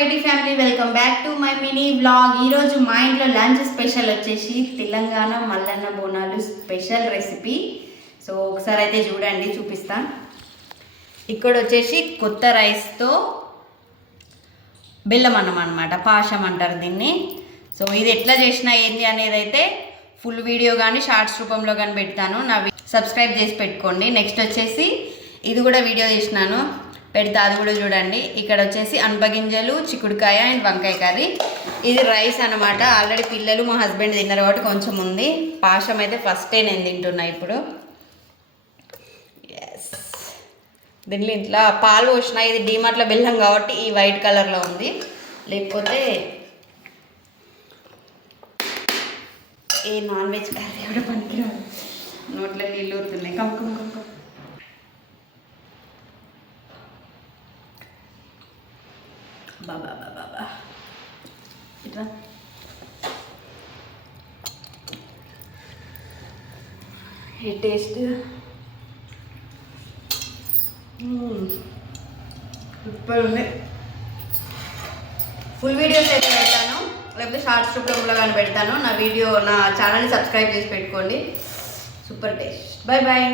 YT family welcome back to my mini blog ఈరోజు మా ఇంట్లో లంచ్ స్పెషల్ వచ్చేసి Telangana Mallanna Bonalu special recipe so ఒకసారి అయితే చూడండి చూపిస్తాను ఇక్కడ వచ్చేసి కొత్త రైస్తో బెల్లం అన్నం అనమాట పాషం అంటారు దీన్ని. సో ఇది ఎట్లా చేసినా ఏంది అనేది అయితే ఫుల్ వీడియో కానీ షార్ట్స్ రూపంలో కానీ పెడతాను. నా సబ్స్క్రైబ్ చేసి పెట్టుకోండి. నెక్స్ట్ వచ్చేసి ఇది కూడా వీడియో చేసినాను. పెడితే అది కూడా చూడండి. ఇక్కడ వచ్చేసి అనపగింజలు చిక్కుడుకాయ అండ్ వంకాయ కర్రీ. ఇది రైస్ అనమాట ఆల్రెడీ పిల్లలు మా హస్బెండ్ తిన్నారు కాబట్టి కొంచెం ఉంది. పాషం అయితే ఫస్టే నేను తింటున్నా ఇప్పుడు. ఎస్ దీనిలో ఇంట్లో పాలు పోసిన ఇది డీమార్ట్లో బెల్లం కాబట్టి ఈ వైట్ కలర్లో ఉంది. లేకపోతే ఏ నాన్ వెజ్ కర్రీ కూడా పనికిరాదు. నోట్లో నీళ్ళు ఊరుతున్నాయి. Come come come come. బాబా బాబా బాబా ఇట్లా టేస్ట్ సూపర్ ఉంది. ఫుల్ వీడియోస్ అయితే పెడతాను లేకపోతే షార్ట్స్ రూపంలో కానీ పెడతాను నా వీడియో నా ఛానల్ని సబ్స్క్రైబ్ చేసి పెట్టుకోండి. Super taste bye bye